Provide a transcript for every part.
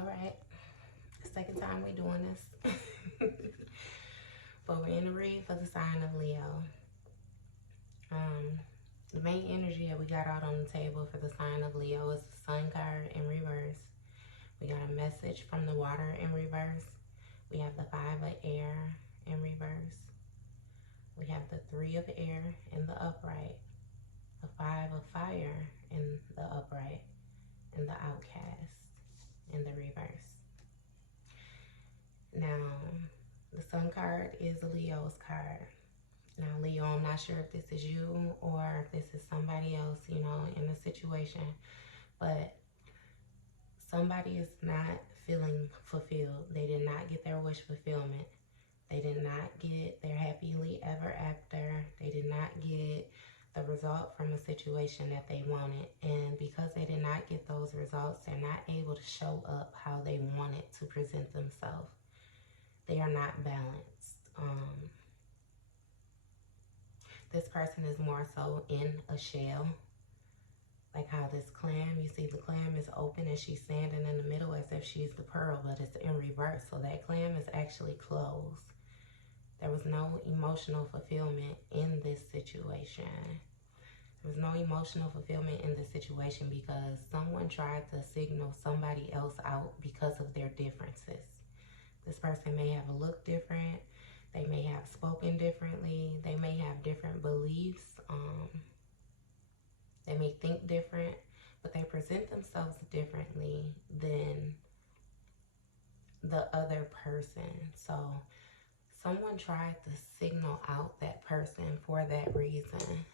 All right. Second time we doing this. But we're in the read for the sign of Leo. The main energy that we got out on the table for the sign of Leo is the Sun card in reverse. We got a message from the water in reverse. We have the 5 of air in reverse. We have the 3 of air in the upright. The 5 of fire in the upright. And the outcast in the reverse. Now, the Sun card is a Leo's card. Now, Leo, I'm not sure if this is you or if this is somebody else, you know, in the situation. But somebody is not feeling fulfilled. They did not get their wish fulfillment. They did not get their happily ever after. They did not get the result from a situation that they wanted. And because they did not get those results, they're not able to show up how they wanted to present themselves. They are not balanced. This person is more so in a shell. Like how this clam, you see the clam is open and she's standing in the middle as if she's the pearl, but it's in reverse. So that clam is actually closed. There was no emotional fulfillment in this situation. There was no emotional fulfillment in this situation because someone tried to signal somebody else out because of their differences. This person may have looked different. They may have spoken differently. They may have different beliefs. They may think different, but they present themselves differently than the other person. So someone tried to signal out that person for that reason.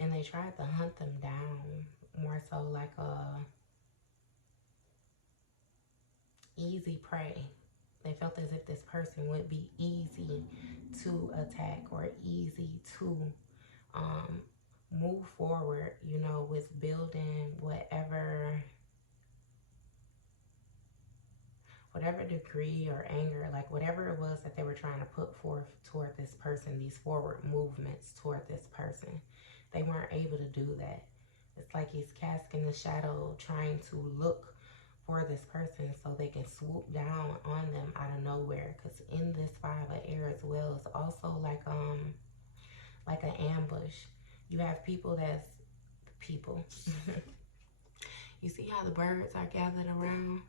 And they tried to hunt them down, more so like a easy prey. They felt as if this person would be easy to attack or easy to move forward, you know, with building whatever degree or anger, like whatever it was that they were trying to put forth toward this person, these forward movements toward this person. They weren't able to do that. It's like he's casting a shadow, trying to look for this person so they can swoop down on them out of nowhere. Because in this 5 of air as well, it's also like an ambush. You have people that's people. You see how the birds are gathered around?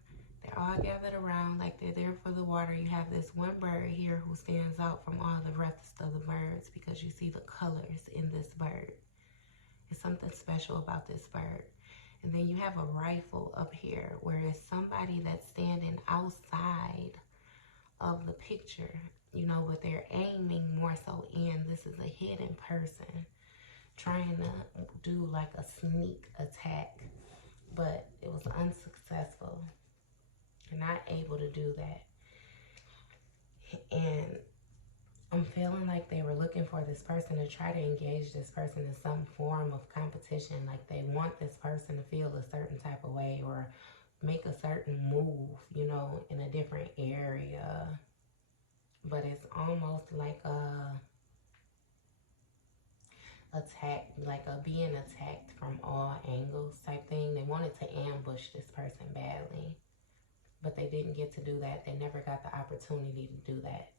They're all gathered around like they're there for the water. You have this one bird here who stands out from all the rest of the birds because you see the colors in this bird. It's something special about this bird. And then you have a rifle up here where it's somebody that's standing outside of the picture, you know, but they're aiming more so in. This is a hidden person trying to do like a sneak attack, but it was unsuccessful. They're not able to do that. And I'm feeling like they were looking for this person to try to engage this person in some form of competition. Like they want this person to feel a certain type of way or make a certain move, you know, in a different area. But it's almost like a attack, like a being attacked from all angles type thing. They wanted to ambush this person badly, but they didn't get to do that. They never got the opportunity to do that.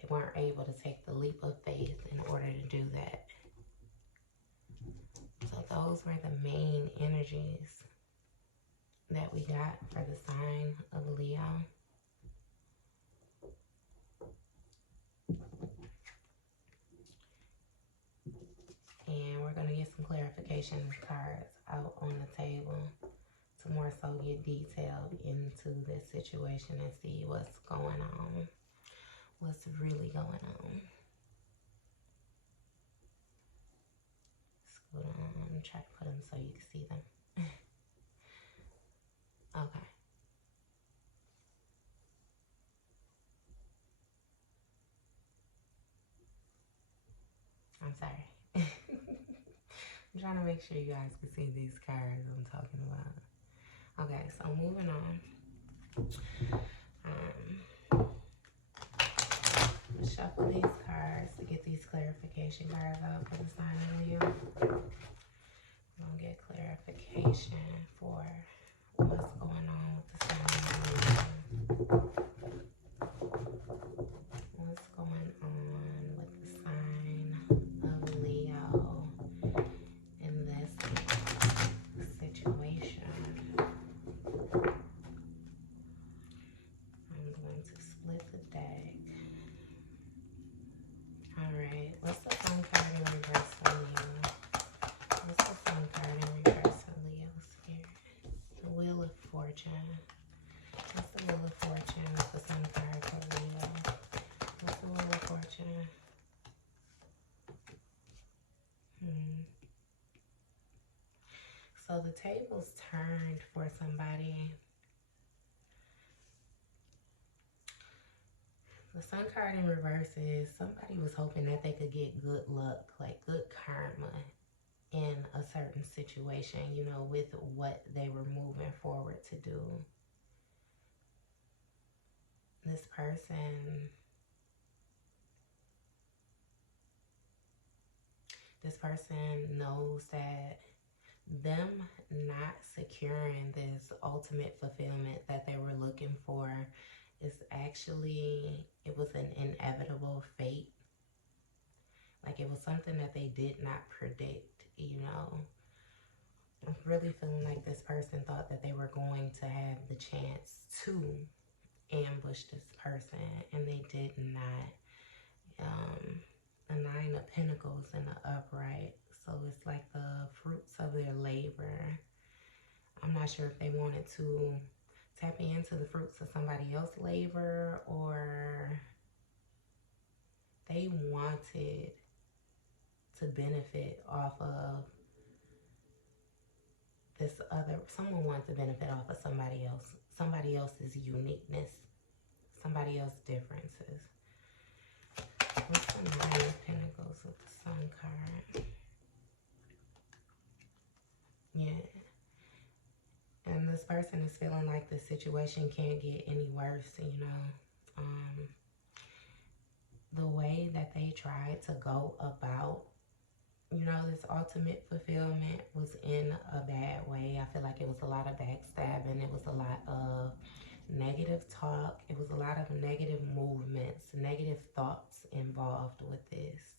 They weren't able to take the leap of faith in order to do that. So those were the main energies that we got for the sign of Leo. And we're going to get some clarification cards out on the table to more so get detailed into this situation and see what's going on. What's really going on. Scoot on, try to put them so you can see them. Okay. I'm sorry. I'm trying to make sure you guys can see these cards I'm talking about. Okay, so moving on. Shuffle these cards to get these clarification cards out for the sign of Leo. We're gonna get clarification. clarification for what's going on with the sun. What's going on with the sign of Leo in this situation? I'm going to split the deck. Alright, what's the sun card in reverse for Leo? What's the sun card in reverse for Leo Spirit? The Wheel of Fortune. What's the Wheel of Fortune with the sun card for Leo? What's the Wheel of Fortune? So the tables turned for somebody. The sun card in reverse is somebody was hoping that they could get good luck, like good karma in a certain situation, you know, with what they were moving forward to do. This person knows that them not securing this ultimate fulfillment that they were looking for is actually, it was an inevitable fate. Like it was something that they did not predict, you know. I'm really feeling like this person thought that they were going to have the chance to ambush this person, and they did not. The Nine of Pentacles in the upright. So it's like the fruits of their labor. I'm not sure if they wanted to tap into the fruits of somebody else's labor, or they wanted to benefit off of this other, someone wanted to benefit off of somebody else's uniqueness, somebody else's differences. What's the Nine of Pentacles with the Sun card? Yeah. And this person is feeling like the situation can't get any worse, you know. The way that they tried to go about, you know, this ultimate fulfillment was in a bad way. I feel like it was a lot of backstabbing. It was a lot of negative talk. It was a lot of negative movements, negative thoughts involved with this.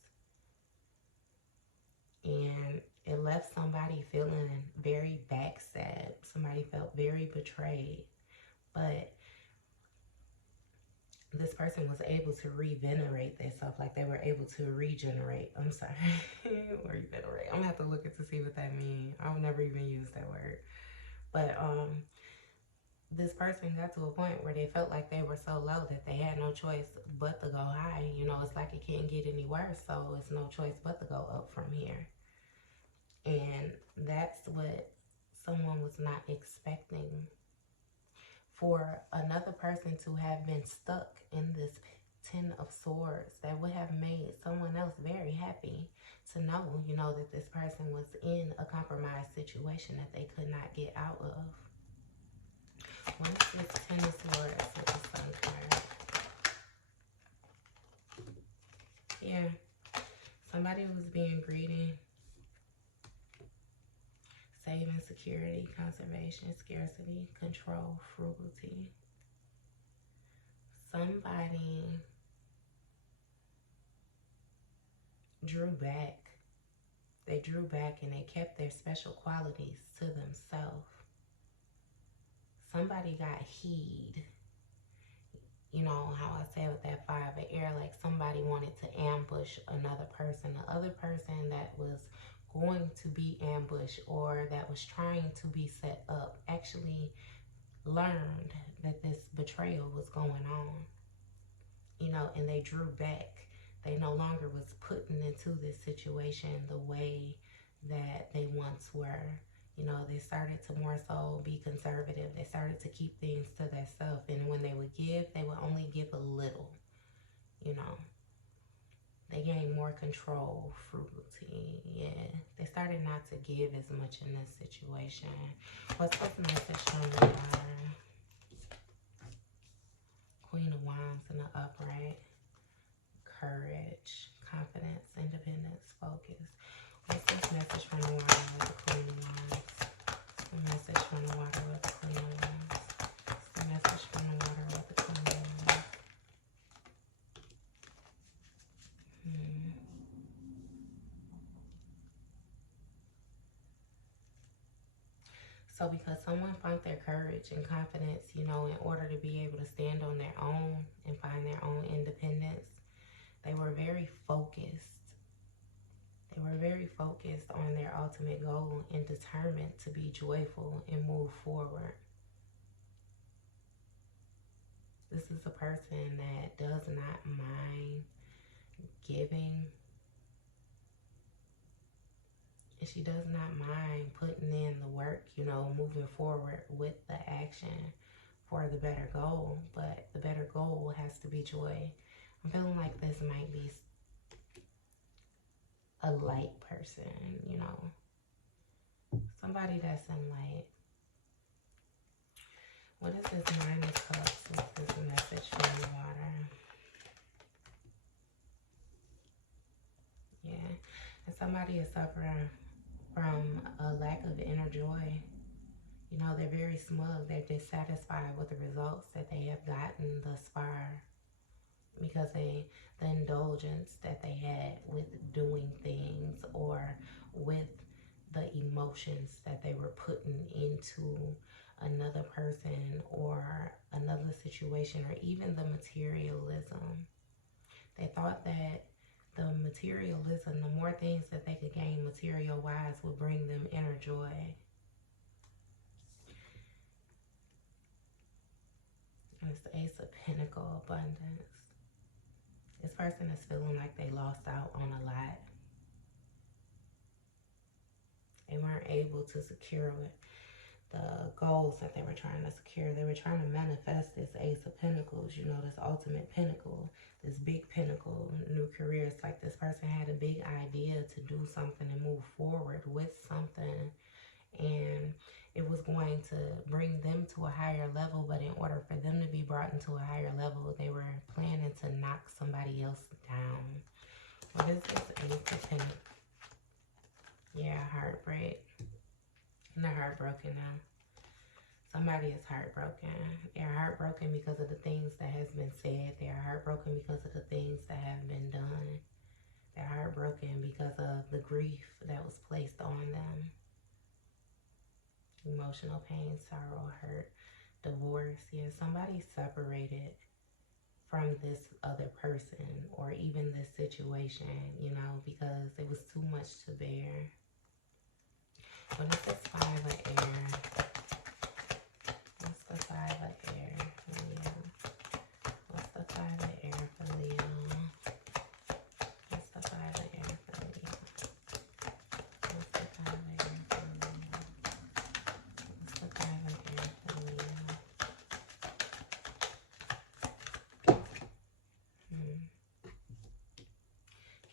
And it left somebody feeling very backstabbed. Somebody felt very betrayed. But this person was able to regenerate themselves, like they were able to regenerate. I'm sorry. Regenerate. I'm going to have to look it to see what that means. I've never even used that word. But this person got to a point where they felt like they were so low that they had no choice but to go high. You know, it's like it can't get any worse, so it's no choice but to go up from here. And that's what someone was not expecting. For another person to have been stuck in this Ten of Swords, that would have made someone else very happy to know, you know, that this person was in a compromised situation that they could not get out of. Once this Ten of Swords with the Sun card. Yeah. Somebody was being greedy. Saving, security, conservation, scarcity, control, frugality. Somebody drew back. They drew back and they kept their special qualities to themselves. Somebody got heed. You know how I said with that Five of Air, like somebody wanted to ambush another person. The other person that was going to be ambushed or that was trying to be set up actually learned that this betrayal was going on, you know, and they drew back. They no longer was putting into this situation the way that they once were. You know, they started to more so be conservative. They started to keep things to themselves, and when they would give, they would only give a little, you know. They gained more control, frugality, yeah. They started not to give as much in this situation. What's this message from the Queen of Wands in the upright? Courage, confidence, independence, focus. What's this message from the Queen of Wands? So because someone found their courage and confidence, you know, in order to be able to stand on their own and find their own independence, they were very focused. They were very focused on their ultimate goal and determined to be joyful and move forward. This is a person that does not mind giving. And she does not mind putting in the work, you know, moving forward with the action for the better goal. But the better goal has to be joy. I'm feeling like this might be a light person, you know. Somebody that's in light. What is this Nine of Cups? What's this message from the water? Yeah. And somebody is suffering from a lack of inner joy. You know, they're very smug. They're dissatisfied with the results that they have gotten thus far because the indulgence that they had with doing things or with the emotions that they were putting into another person or another situation, or even the materialism. They thought that the materialism, the more things that they could gain material-wise, would bring them inner joy. And it's the Ace of Pentacles, abundance. This person is feeling like they lost out on a lot. They weren't able to secure the goals that they were trying to secure. They were trying to manifest this Ace of Pentacles, you know, this ultimate pinnacle, this big pinnacle, new career. It's like this person had a big idea to do something and move forward with something. And it was going to bring them to a higher level, but in order for them to be brought into a higher level, they were planning to knock somebody else down. What is this Ace of Pentacles? Yeah, heartbreak. And they're heartbroken now. Somebody is heartbroken. They're heartbroken because of the things that has been said. They're heartbroken because of the things that have been done. They're heartbroken because of the grief that was placed on them. Emotional pain, sorrow, hurt, divorce. Yeah, somebody separated from this other person or even this situation, you know, because it was too much to bear. What is this Five of Air? What's the Five of Air for Leo? What's the Five of Air for Leo? What's the Five of Air for Leo? What's the Five of Air for Leo? What's the Five of Air for Leo?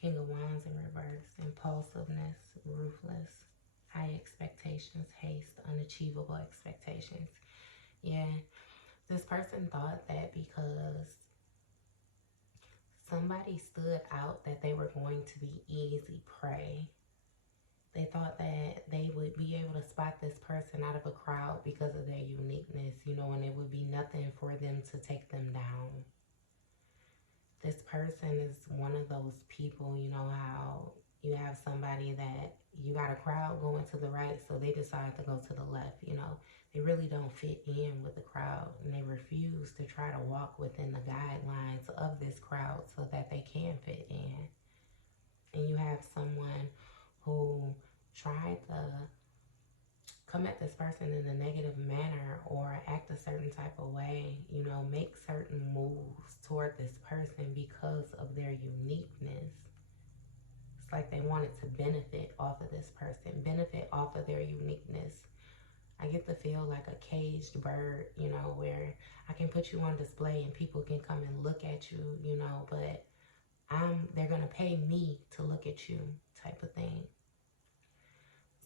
King of Wands in reverse. Impulsiveness, ruthless. High expectations, haste, unachievable expectations. Yeah, this person thought that because somebody stood out that they were going to be easy prey. They thought that they would be able to spot this person out of a crowd because of their uniqueness, you know, and it would be nothing for them to take them down. This person is one of those people, you know how you have somebody that you got a crowd going to the right, so they decide to go to the left, you know. They really don't fit in with the crowd, and they refuse to try to walk within the guidelines of this crowd so that they can fit in. And you have someone who tried to come at this person in a negative manner or act a certain type of way, you know, make certain moves toward this person because of their uniqueness. It's like they wanted to benefit off of this person, benefit off of their uniqueness. I get to feel like a caged bird, you know, where I can put you on display and people can come and look at you, you know, but they're going to pay me to look at you type of thing.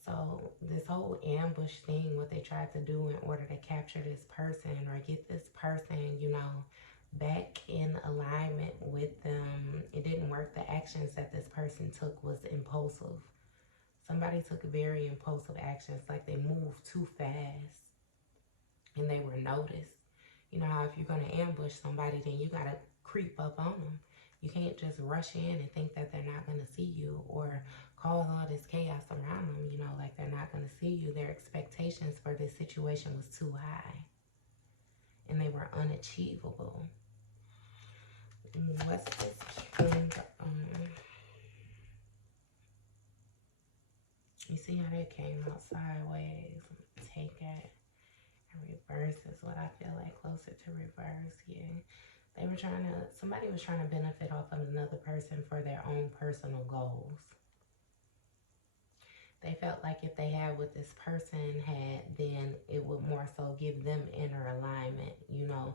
So this whole ambush thing, what they tried to do in order to capture this person or get this person, you know, back in alignment with them, it didn't work. The actions that this person took was impulsive. Somebody took very impulsive actions, like they moved too fast and they were noticed. You know how if you're going to ambush somebody, then you got to creep up on them. You can't just rush in and think that they're not going to see you or cause all this chaos around them, you know, like they're not going to see you, their expectations for this situation was too high. And they were unachievable. What's this king? You see how that came out sideways? Take it. And reverse is what I feel like, closer to reverse. Yeah. They were trying to, somebody was trying to benefit off of another person for their own personal goals. They felt like if they had what this person had, then it would more so give them inner alignment. You know,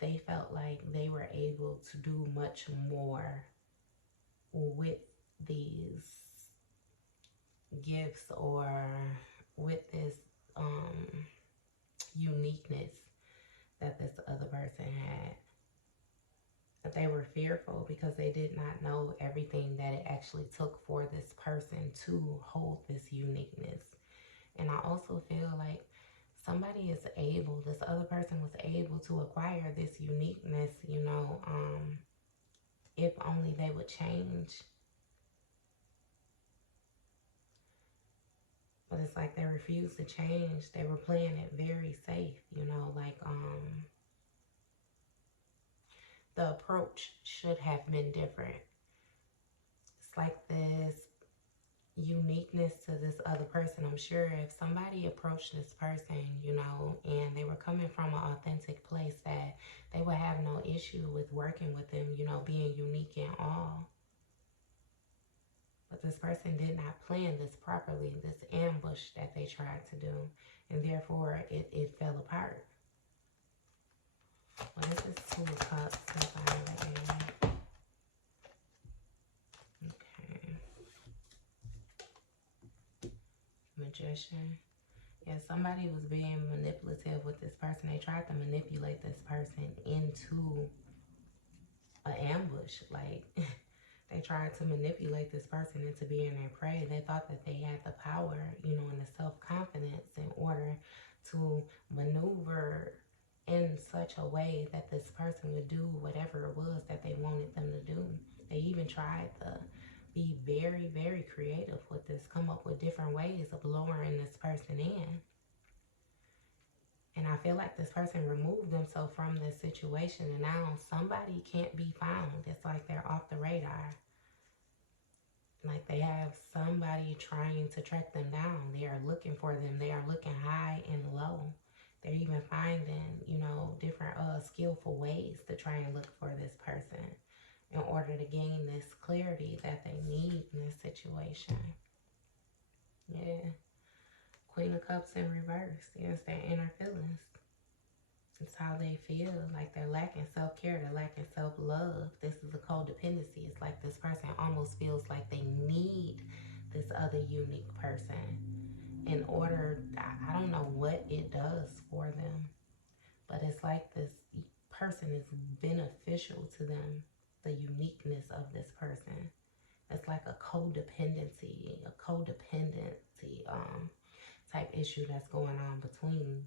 they felt like they were able to do much more with these gifts or with this uniqueness that this other person had. But they were fearful because they did not know everything that it actually took for this person to hold this uniqueness. And I also feel like somebody is able, this other person was able to acquire this uniqueness, you know, if only they would change. But it's like they refused to change. They were playing it very safe, you know, like the approach should have been different. It's like this uniqueness to this other person. I'm sure if somebody approached this person, you know, and they were coming from an authentic place, that they would have no issue with working with them, you know, being unique and all. But this person did not plan this properly, this ambush that they tried to do, and therefore it fell apart. What is this Two of Cups? Okay. Magician. Yeah, somebody was being manipulative with this person. They tried to manipulate this person into an ambush. Like, they tried to manipulate this person into being their prey. They thought that they had the power, you know, and the self-confidence in order to maneuver in such a way that this person would do whatever it was that they wanted them to do. They even tried to be very, very creative with this, come up with different ways of luring this person in. And I feel like this person removed themselves from this situation, and now somebody can't be found. It's like they're off the radar. Like they have somebody trying to track them down. They are looking for them. They are looking high and low. They're even finding, you know, different skillful ways to try and look for this person in order to gain this clarity that they need in this situation. Yeah. Queen of Cups in reverse. Yes, their inner feelings. It's how they feel. Like they're lacking self-care. They're lacking self-love. This is a codependency. It's like this person almost feels like they need this other unique person in order, I don't know what it does for them, but it's like this person is beneficial to them, the uniqueness of this person. It's like a codependency type issue that's going on between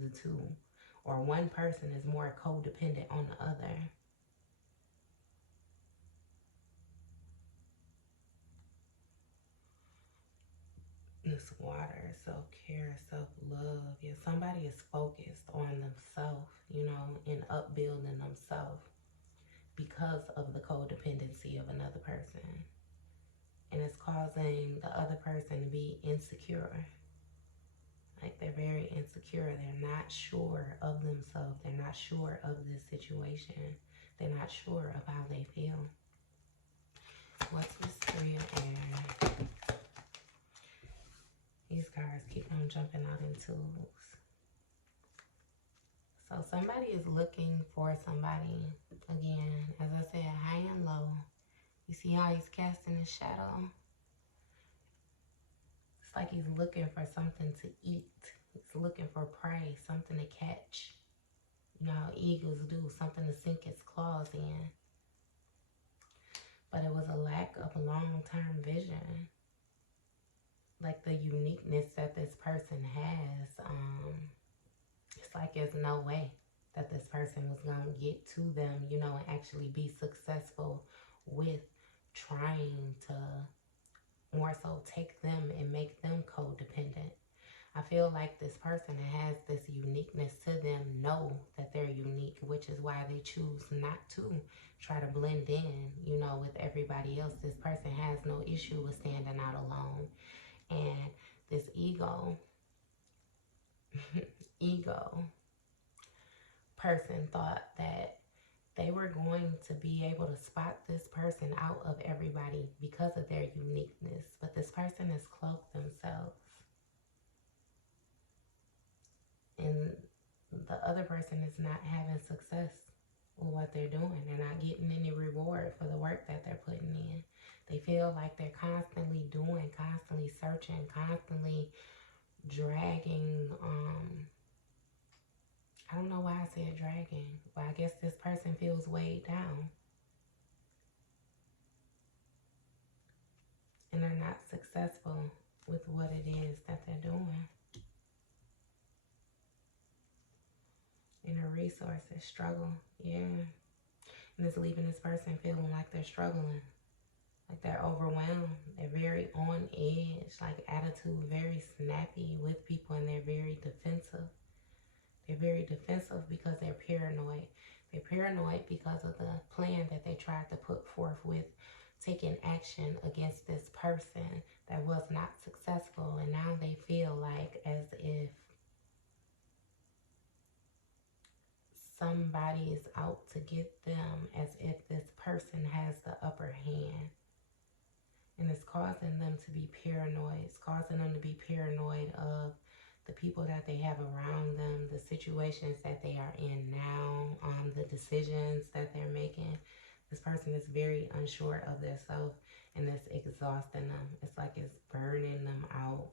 the two, or one person is more codependent on the other. This water, self-care, self-love. Yeah, somebody is focused on themselves, you know, and upbuilding themselves because of the codependency of another person. And it's causing the other person to be insecure. Like they're very insecure. They're not sure of themselves. They're not sure of this situation. They're not sure of how they feel. What's this Three of Air? These cards keep on jumping out in twos. So somebody is looking for somebody. Again, as I said, high and low. You see how he's casting his shadow? It's like he's looking for something to eat. He's looking for prey, something to catch. You know how eagles do, something to sink its claws in. But it was a lack of long-term vision. Like the uniqueness that this person has, it's like there's no way that this person was going to get to them, you know, and actually be successful with trying to more so take them and make them codependent. feel like this person that has this uniqueness to them know that they're unique, which is why they choose not to try to blend in, you know, with everybody else. This person has no issue with standing out alone. And this ego person thought that they were going to be able to spot this person out of everybody because of their uniqueness. But this person has cloaked themselves. And the other person is not having success with what they're doing. They're not getting any reward for the work that they're putting in. They feel like they're constantly doing, constantly searching, constantly dragging. I don't know why I said dragging, but I guess this person feels weighed down. And they're not successful with what it is that they're doing. And their resources struggle, yeah. And it's leaving this person feeling like they're struggling, like they're overwhelmed. They're very on edge, like attitude, very snappy with people, and they're very defensive. They're very defensive because they're paranoid. They're paranoid because of the plan that they tried to put forth with taking action against this person that was not successful. And now they feel like as if somebody is out to get them, as if this person has the upper hand. And it's causing them to be paranoid. It's causing them to be paranoid of the people that they have around them, the situations that they are in now, the decisions that they're making. This person is very unsure of themselves, and it's exhausting them. It's like it's burning them out.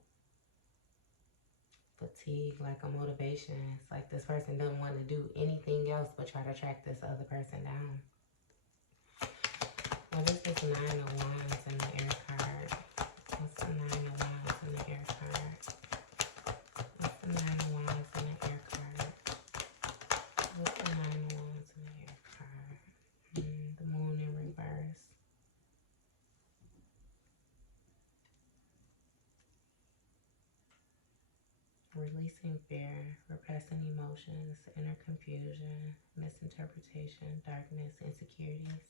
Fatigue, like a motivation. It's like this person doesn't want to do anything else but try to track this other person down. Well, this is 9 of Wands in the air card. What's the 9 of Wands in the air card? What's the 9 of Wands in the air card? What's the 9 of Wands in the air card? The Moon in reverse. Releasing fear, repressing emotions, inner confusion, misinterpretation, darkness, insecurities.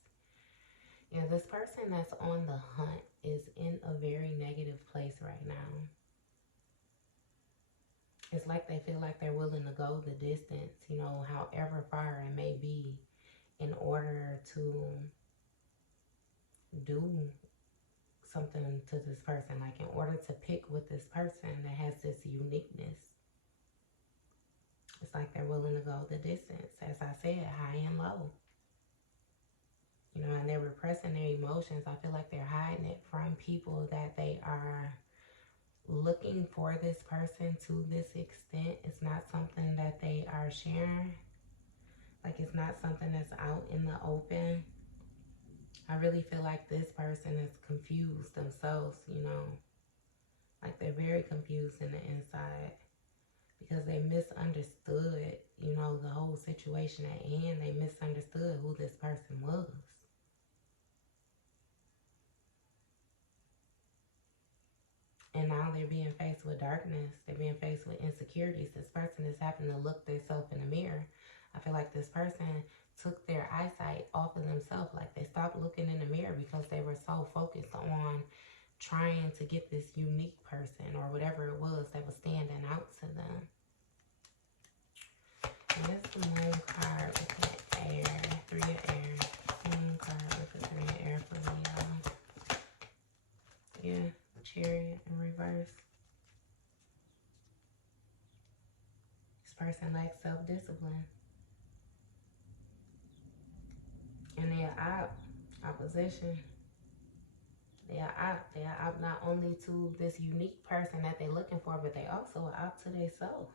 Yeah, this person that's on the hunt is in a very negative place right now. It's like they feel like they're willing to go the distance, you know, however far it may be, in order to do something to this person, like in order to pick with this person that has this uniqueness. It's like they're willing to go the distance, as I said, high and low. You know, and they're repressing their emotions. I feel like they're hiding it from people that they are looking for this person to this extent. It's not something that they are sharing. Like it's not something that's out in the open. I really feel like this person is confused themselves, you know. Like they're very confused in the inside because they misunderstood, you know, the whole situation at hand. They misunderstood who this person was. And now they're being faced with darkness. They're being faced with insecurities. This person is having to look themselves in the mirror. I feel like this person took their eyesight off of themselves. Like they stopped looking in the mirror because they were so focused on trying to get this unique person or whatever it was that was standing out to them. And this is the Moon card with the air, 3 of air. Moon card with the 3 of air for me, y'all. Yeah. Chariot in reverse. This person lacks self-discipline. And they are opposition. They are out not only to this unique person that they're looking for, but they also are out to themselves.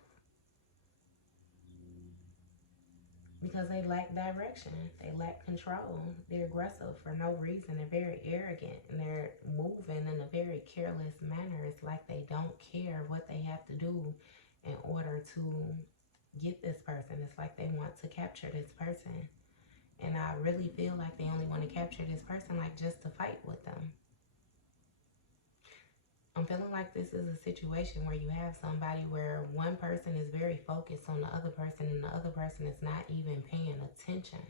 Because they lack direction. They lack control. They're aggressive for no reason. They're very arrogant. And they're moving in a very careless manner. It's like they don't care what they have to do in order to get this person. It's like they want to capture this person. And I really feel like they only want to capture this person like just to fight with them. I'm feeling like this is a situation where you have somebody where one person is very focused on the other person and the other person is not even paying attention.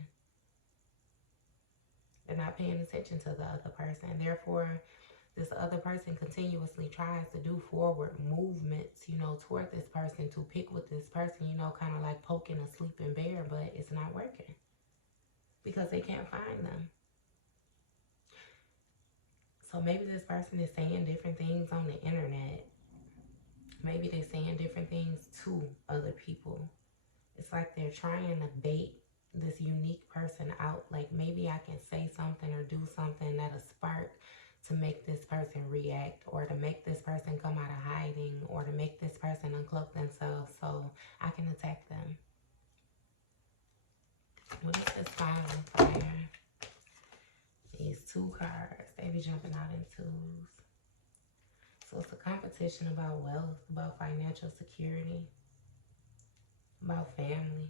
They're not paying attention to the other person. Therefore, this other person continuously tries to do forward movements, toward this person, to pick with this person, kind of like poking a sleeping bear, but it's not working because they can't find them. So maybe this person is saying different things on the internet. Maybe they're saying different things to other people. It's like they're trying to bait this unique person out. Like, maybe I can say something or do something that'll spark to make this person react, or to make this person come out of hiding, or to make this person uncloak themselves so I can attack them. What is this Five of Fire? These two cards, they be jumping out in twos. So it's a competition about wealth, about financial security, about family.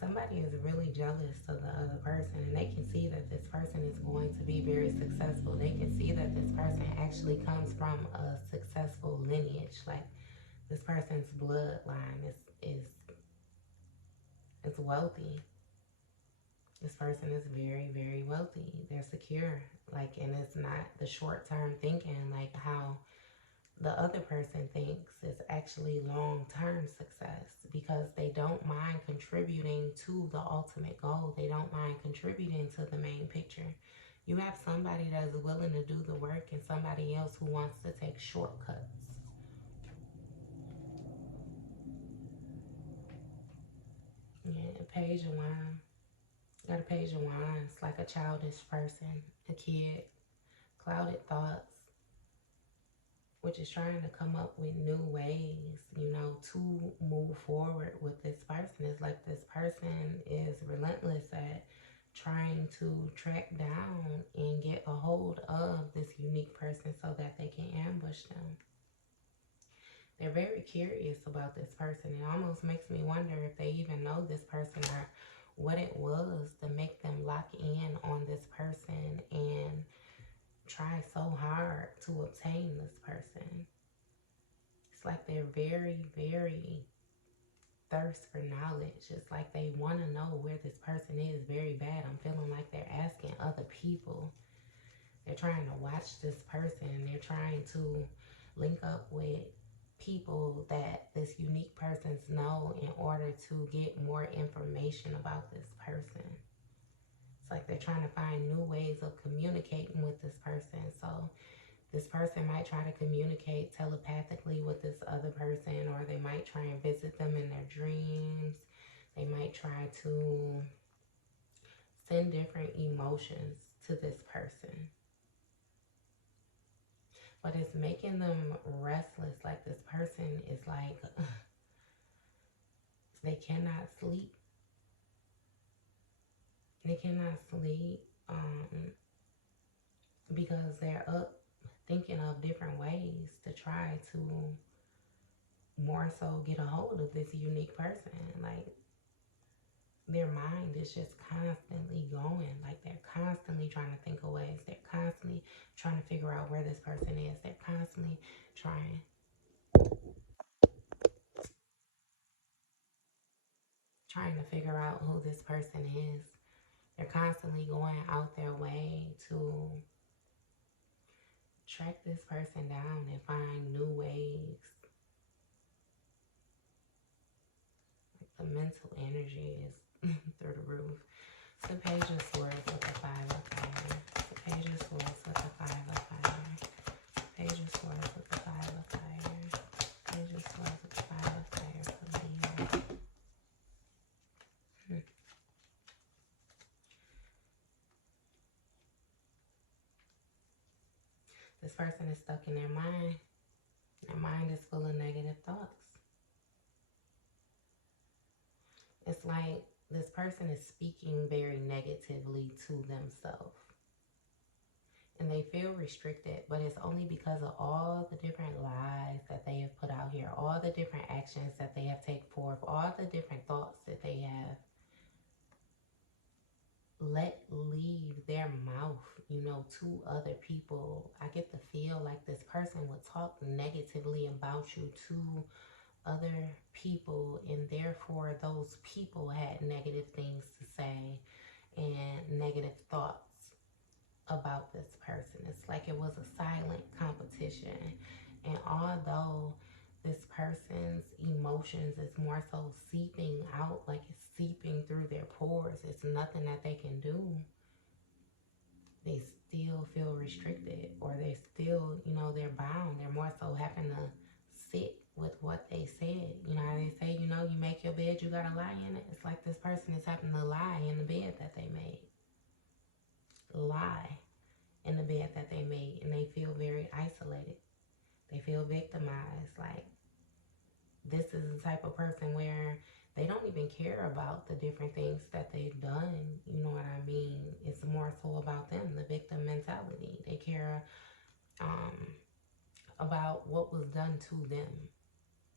Somebody is really jealous of the other person, and they can see that this person is going to be very successful. They can see that this person actually comes from a successful lineage. Like, this person's bloodline is wealthy. This person is very, very wealthy. They're secure. Like, and it's not the short-term thinking like how the other person thinks. Is actually long-term success, because they don't mind contributing to the ultimate goal. They don't mind contributing to the main picture. You have somebody that is willing to do the work and somebody else who wants to take shortcuts. Yeah, Page of Wands. Got a Page of Wands, like a childish person, a kid, clouded thoughts, which is trying to come up with new ways, to move forward with this person. It's like this person is relentless at trying to track down and get a hold of this unique person so that they can ambush them. They're very curious about this person. It almost makes me wonder if they even know this person, or what it was to make them lock in on this person and try so hard to obtain this person. It's like they're very, very thirst for knowledge. It's like they want to know where this person is very bad. I'm feeling like they're asking other people. They're trying to watch this person. They're trying to link up with people that this unique persons know in order to get more information about this person. It's like they're trying to find new ways of communicating with this person. So this person might try to communicate telepathically with this other person, or they might try and visit them in their dreams. They might try to send different emotions to this person. But it's making them restless. Like, this person is like, they cannot sleep. They cannot sleep because they're up thinking of different ways to try to more so get a hold of this unique person. Like, their mind is just constantly going. Like, they're constantly trying to think of ways. They're constantly trying to figure out where this person is. They're constantly trying to figure out who this person is. They're constantly going out their way to track this person down and find new ways. Like, the mental energy is through the roof. It's the Page of Swords with the Five of Fire. The Page of Swords with the Five of Fire. Page of Swords with the Five of Fire. Page of Swords with the Five of Fire for Leo. This person is stuck in their mind. Their mind is full of negative thoughts. It's like this person is speaking very negatively to themselves. And they feel restricted, but it's only because of all the different lies that they have put out here, all the different actions that they have taken forth, all the different thoughts that they have let leave their mouth you know, to other people. I get to feel like this person would talk negatively about you to other people, and therefore those people had negative things to say and negative thoughts about this person. It's like it was a silent competition. And although this person's emotions is more so seeping out, like it's seeping through their pores, it's nothing that they can do, they still feel restricted, or they still, you know, they're bound. They're more so having to sit with what they said. You know how they say, you know, you make your bed, you gotta lie in it. It's like this person is having to lie in the bed that they made. Lie in the bed that they made, and they feel very isolated. They feel victimized. Like, this is the type of person where they don't even care about the different things that they've done. You know what I mean? It's more so about them, the victim mentality. They care about what was done to them.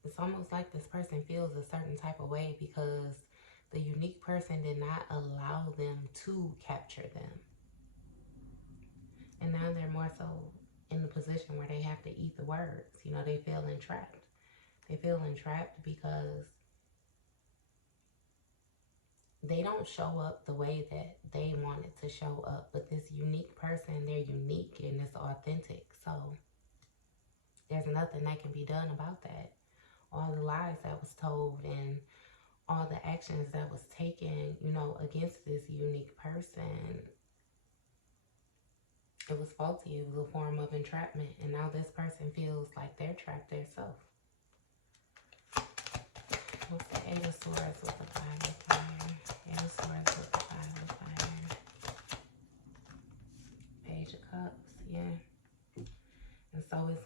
It's almost like this person feels a certain type of way because the unique person did not allow them to capture them. And now they're more so in the position where they have to eat the words. You know, they feel entrapped. They feel entrapped because they don't show up the way that they wanted to show up. But this unique person, they're unique and it's authentic. So there's nothing that can be done about that. All the lies that was told and all the actions that was taken, you know, against this unique person, it was faulty. It was a form of entrapment. And now this person feels like they're trapped themselves. What's the Eight of Swords with the Five of Fire? Eight of Swords with the Five of Fire. Page of Cups, yeah. And so it's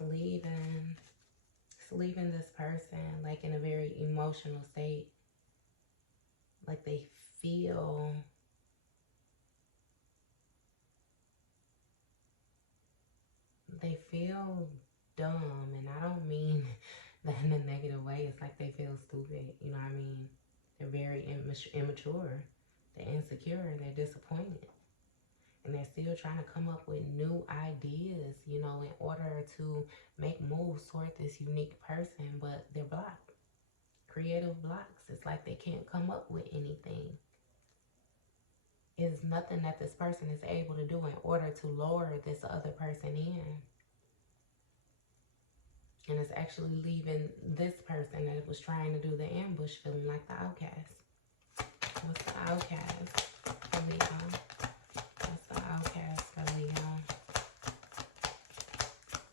leaving this person like in a very emotional state. Like they feel dumb, and I don't mean that in a negative way. It's like they feel stupid, you know what I mean? They're very immature, they're insecure, they're disappointed, and they're still trying to come up with new ideas, you know, in order to make moves toward this unique person, but they're blocked. Creative blocks. It's like they can't come up with anything. It's nothing that this person is able to do in order to lure this other person in. And it's actually leaving this person that was trying to do the ambush feeling like the outcast. What's the outcast for Leo? What's the outcast for Leo?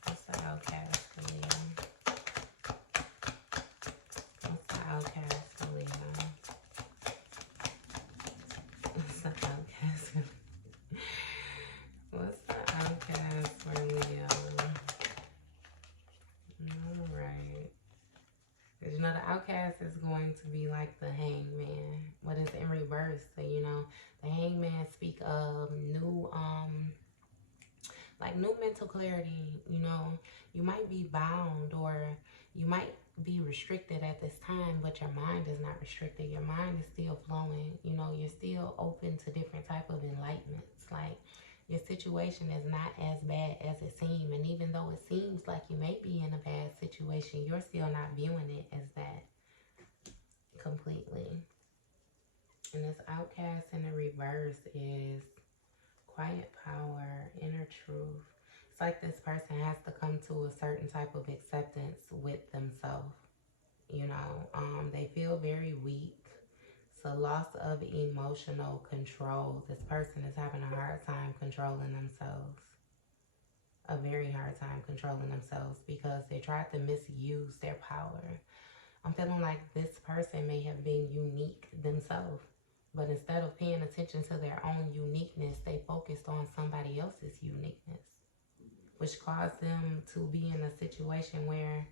What's the outcast for Leo? What's the outcast for Leo? What's the outcast for Leo? What's the outcast for Leo? Alright. Because, you know, the outcast is going to be like the hangman. But it's in reverse. So, you know, the hangman speak of new, like new mental clarity. You know, you might be bound or you might be restricted at this time, but your mind is not restricted. Your mind is still flowing. You know, you're still open to different type of enlightenments. Like, your situation is not as bad as it seems. And even though it seems like you may be in a bad situation, you're still not viewing it as that completely. And this outcast in the reverse is quiet power, inner truth. It's like this person has to come to a certain type of acceptance with themselves. You know, they feel very weak. It's a loss of emotional control. This person is having a hard time controlling themselves. A very hard time controlling themselves because they tried to misuse their power. I'm feeling like this person may have been unique themselves, but instead of paying attention to their own uniqueness, they focused on somebody else's uniqueness, which caused them to be in a situation where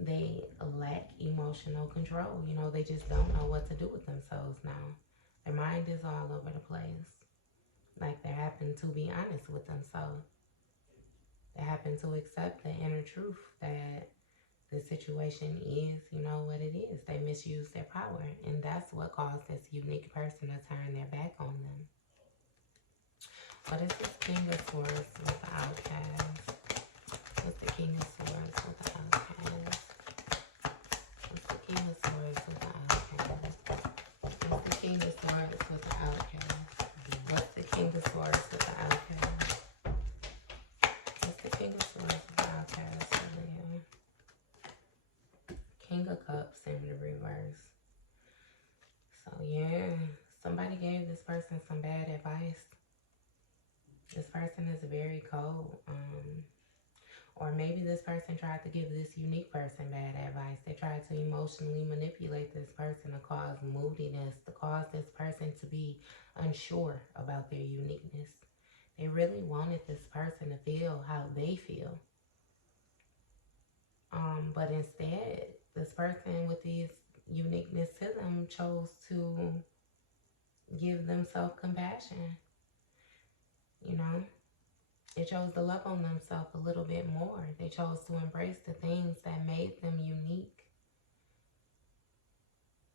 they lack emotional control. You know, they just don't know what to do with themselves now. Their mind is all over the place. Like, they happen to be honest with themselves. They happen to accept the inner truth that the situation is, you know, what it is. They misuse their power. And that's what caused this unique person to turn their back on them. What is this King of Swords with the Outcast? What's the King of Swords with the Outcast? What's the King of Swords with the Outcast? What's the King of Swords with the Outcast? What's the King of Swords with the Outcast? What's the King of Swords with the Outcast? King of Cups in the reverse. So yeah, somebody gave this person some bad advice. This person is very cold. Or maybe this person tried to give this unique person bad advice. They tried to emotionally manipulate this person to cause moodiness, to cause this person to be unsure about their uniqueness. They really wanted this person to feel how they feel. But instead, this person with these uniqueness to them chose to give them self-compassion. You know? They chose to love on themselves a little bit more. They chose to embrace the things that made them unique.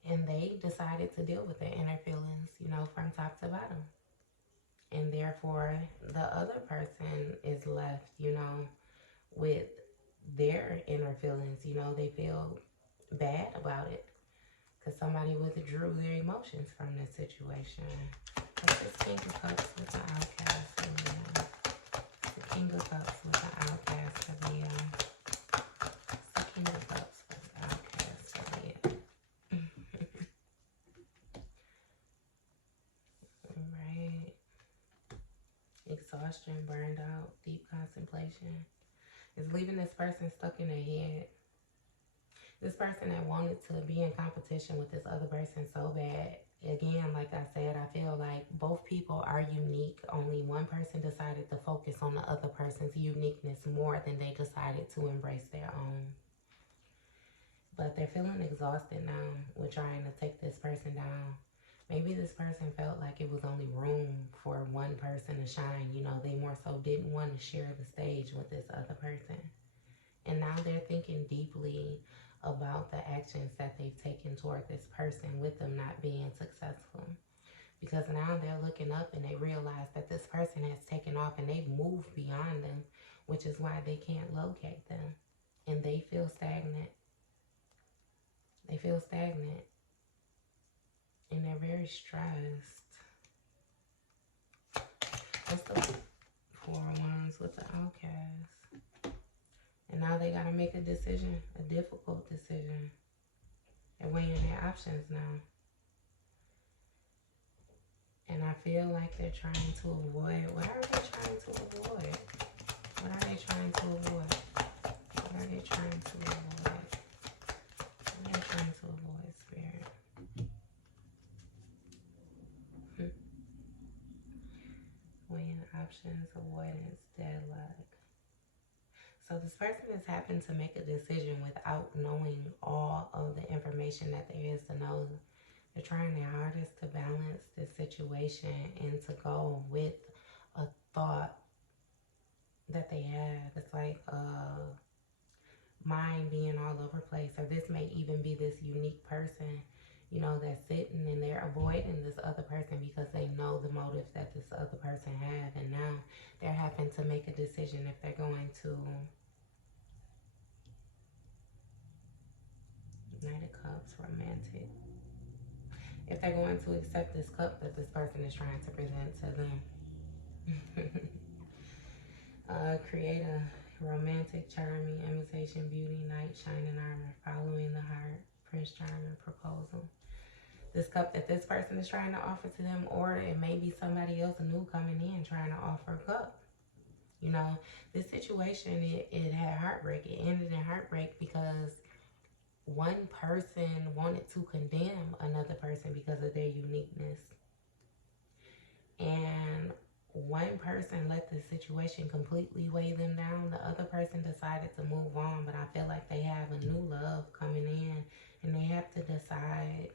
And they decided to deal with their inner feelings, you know, from top to bottom. And therefore, the other person is left, you know, with their inner feelings. You know, they feel bad about it because somebody withdrew their emotions from this situation. What's this King of Cups with the Outcast? The King of Cups with the Outcast of the the King of Cups with the Outcast of the Right. Exhaustion, burned out, deep contemplation is leaving this person stuck in their head. This person that wanted to be in competition with this other person so bad. Again, like I said, I feel like both people are unique. Only one person decided to focus on the other person's uniqueness more than they decided to embrace their own. But they're feeling exhausted now with trying to take this person down. Maybe this person felt like it was only room for one person to shine. You know, they more so didn't want to share the stage with this other person. And now they're thinking deeply about the actions that they've taken toward this person with them not being successful. Because now they're looking up and they realize that this person has taken off and they've moved beyond them, which is why they can't locate them. And they feel stagnant. They feel stagnant. And they're very stressed. What's the Four of Wands with the Outcast? And now they got to make a decision, a difficult decision. They're weighing their options now. And I feel like they're trying to avoid. What are they trying to avoid? What are they trying to avoid? What are they trying to avoid? What are they trying to avoid, Spirit? Weighing options, avoidance, deadlock. So this person has happened to make a decision without knowing all of the information that there is to know. They're trying their hardest to balance this situation and to go with a thought that they have. It's like mind being all over the place. Or this may even be this unique person, you know, that's sitting and they're avoiding this other person because they know the motive that this other person has. And now they're having to make a decision if they're going to Knight of Cups, romantic. If they're going to accept this cup that this person is trying to present to them. Create a romantic, charming, imitation beauty, knight, shining armor, following the heart, Prince Charming, proposal. This cup that this person is trying to offer to them, or it may be somebody else new coming in trying to offer a cup. You know, this situation, it had heartbreak. It ended in heartbreak because one person wanted to condemn another person because of their uniqueness. And one person let the situation completely weigh them down. The other person decided to move on, but I feel like they have a new love coming in and they have to decide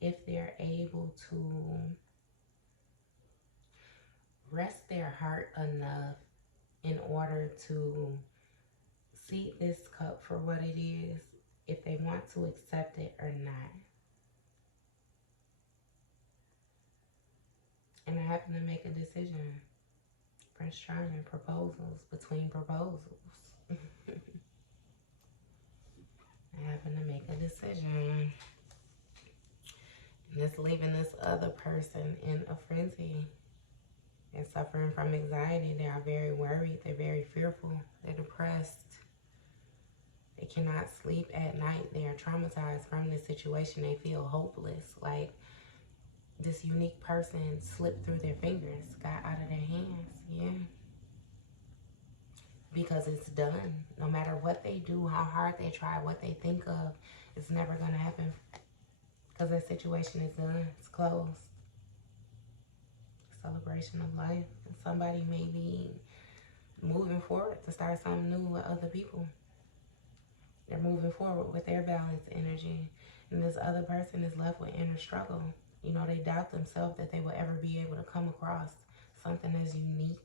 if they're able to rest their heart enough in order to see this cup for what it is, if they want to accept it or not. And I happen to make a decision. Prince Charming, proposals between proposals. I happen to make a decision. And it's leaving this other person in a frenzy and suffering from anxiety. They are very worried. They're very fearful. They're depressed. They cannot sleep at night. They are traumatized from this situation. They feel hopeless. Like this unique person slipped through their fingers, got out of their hands. Yeah. Because it's done. No matter what they do, how hard they try, what they think of, it's never going to happen. Because that situation is done. It's closed. Celebration of life. And somebody may be moving forward to start something new with other people. They're moving forward with their balanced energy. And this other person is left with inner struggle. You know, they doubt themselves that they will ever be able to come across something as unique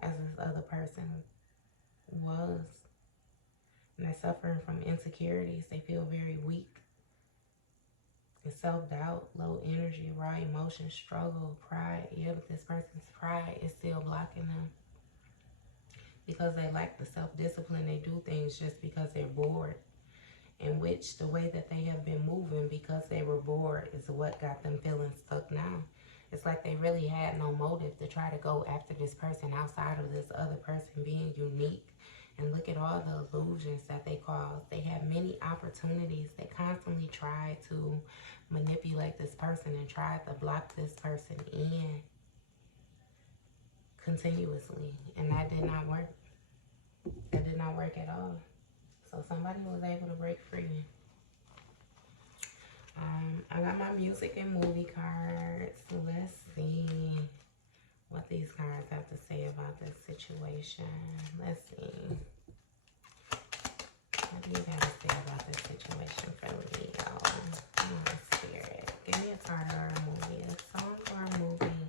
as this other person was. And they're suffering from insecurities. They feel very weak. And self-doubt, low energy, raw emotion, struggle, pride. Yeah, but this person's pride is still blocking them. Because they lack the self-discipline, they do things just because they're bored. In which the way that they have been moving because they were bored is what got them feeling stuck now. It's like they really had no motive to try to go after this person outside of this other person being unique. And look at all the illusions that they caused. They had many opportunities. They constantly tried to manipulate this person and tried to block this person in continuously. And that did not work. That did not work at all. So somebody was able to break free. I got my music and movie cards. Let's see what these cards have to say about this situation. Let's see. What do you guys say about this situation for Leo? Oh, Spirit. Give me a card or a movie. A song or a movie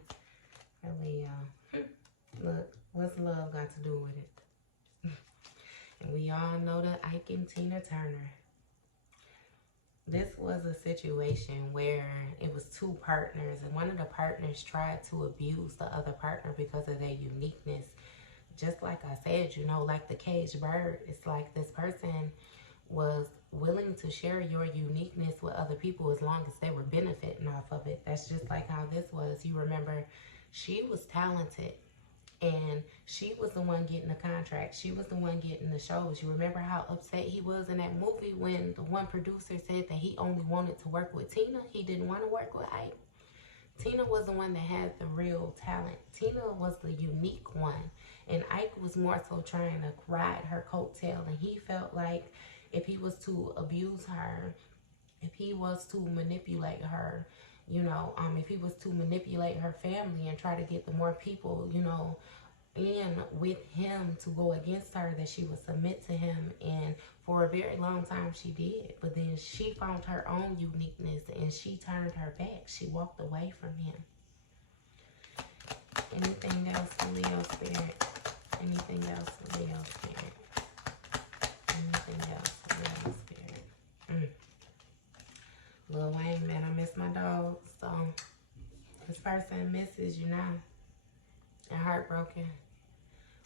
for Leo. Look, what's love got to do with it? And we all know the Ike and Tina Turner. This was a situation where it was two partners, and one of the partners tried to abuse the other partner because of their uniqueness. Just like I said, you know, like the caged bird, it's like this person was willing to share your uniqueness with other people as long as they were benefiting off of it. That's just like how this was. You remember, she was talented. And she was the one getting the contract. She was the one getting the shows. You remember how upset he was in that movie when the one producer said that he only wanted to work with Tina? He didn't want to work with Ike. Tina was the one that had the real talent. Tina was the unique one. And Ike was more so trying to ride her coattail. And he felt like if he was to abuse her, if he was to manipulate her, you know, if he was to manipulate her family and try to get the more people, you know, in with him to go against her, that she would submit to him. And for a very long time she did. But then she found her own uniqueness and she turned her back. She walked away from him. Anything else for Leo Spirit? Anything else for Leo Spirit? Anything else for Leo Spirit? Lil Wayne, man, I miss my dog. So this person misses you now and heartbroken.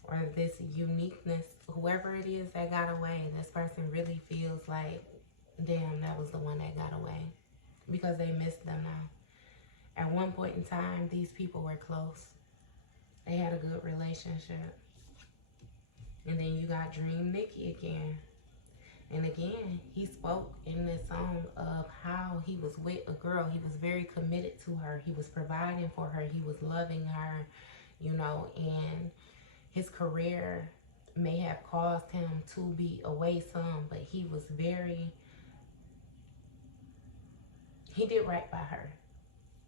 Or this uniqueness, whoever it is that got away, this person really feels like, damn, that was the one that got away. Because they missed them now. At one point in time, these people were close. They had a good relationship. And then you got Dream Nikki again. And again, he spoke in this song of how he was with a girl. He was very committed to her. He was providing for her. He was loving her, you know, and his career may have caused him to be away some, but he was very, he did right by her.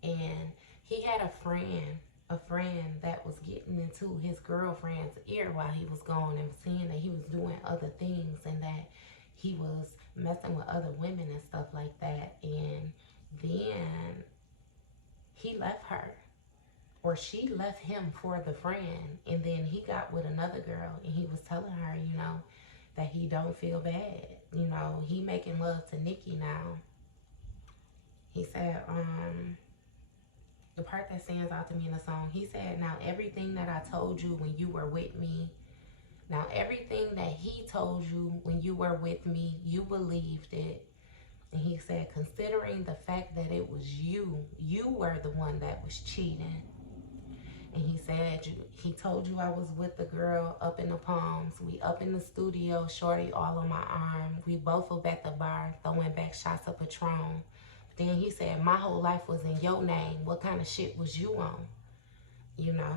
And he had a friend that was getting into his girlfriend's ear while he was gone and saying that he was doing other things and that he was messing with other women and stuff like that. And then he left her, or she left him for the friend. And then he got with another girl and he was telling her, you know, that he don't feel bad. You know, he making love to Nikki now. He said, the part that stands out to me in the song, he said, now everything that I told you when you were with me, now everything that he told you when you were with me, you believed it. And he said, considering the fact that it was you were the one that was cheating. And he said, he told you I was with the girl up in the Palms. We up in the studio, shorty all on my arm. We both up at the bar, throwing back shots of Patron. But then he said, my whole life was in your name. What kind of shit was you on? You know,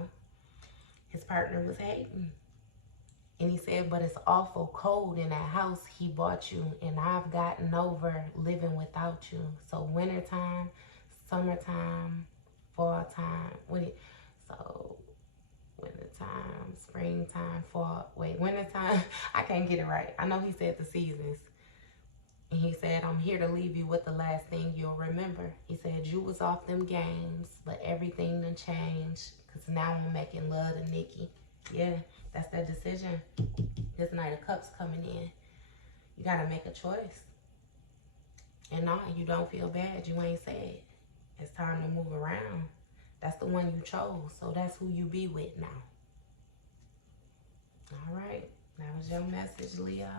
his partner was hating. And he said, but it's awful cold in that house he bought you. And I've gotten over living without you. So wintertime, summertime, fall time. So wintertime, springtime, fall. Wait, wintertime. I can't get it right. I know he said the seasons. And he said, I'm here to leave you with the last thing you'll remember. He said, you was off them games, but everything done changed. Because now I'm making love to Nikki. Yeah, that's that decision. This Knight of Cups coming in. You got to make a choice. And no, you don't feel bad. You ain't sad. It's time to move around. That's the one you chose. So that's who you be with now. All right. That was your message, Leo.